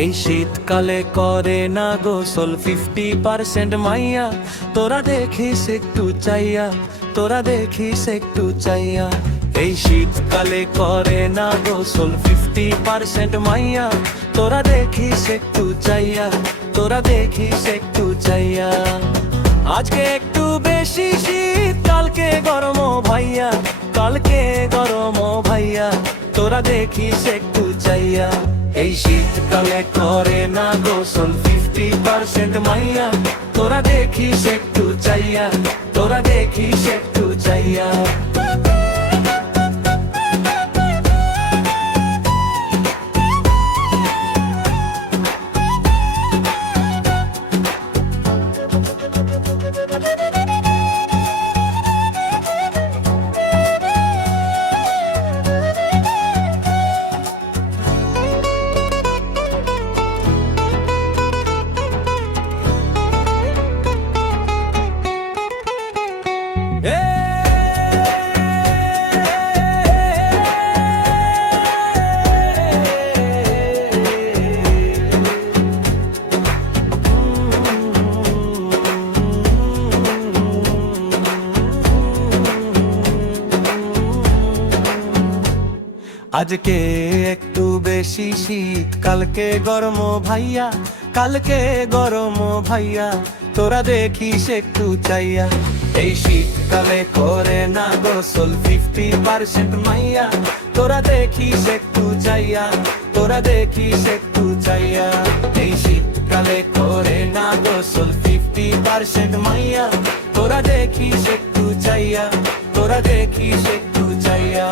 এই শীতকালে করে না গোসল 50% মাইয়া, তোরা দেখিস একটু চাইয়া, তোরা দেখিস একটু চাইয়া। এই শীতকালে করে না গোসল 50% মাইয়া, তোরা দেখিস একটু চাইয়া, তোরা দেখিস একটু চাইয়া। আজকে একটু বেশি শীত, কালকে গরম ভাইয়া, কালকে গরম ভাইয়া, তোরা দেখিস একটু চাইয়া। এই শীতকালে করে না গোসল 50% মাইয়া, তোরা দেখিস একটু চাইয়া, তোরা দেখিস একটু চাইয়া। আজকে একটু বেশি শীত, কালকে গরম ভাইয়া, কালকে গরম ভাইয়া, তোরা দেখিস একটু চাইয়া। এই শীতকালে করে না গোসল 50% মাইয়া, তোরা দেখিস একটু চাইয়া, তোরা দেখিস একটু চাইয়া। এই শীতকালে করে না গোসল 50% মাইয়া, তোরা দেখিস একটু চাইয়া, তোরা দেখিস একটু চাইয়া।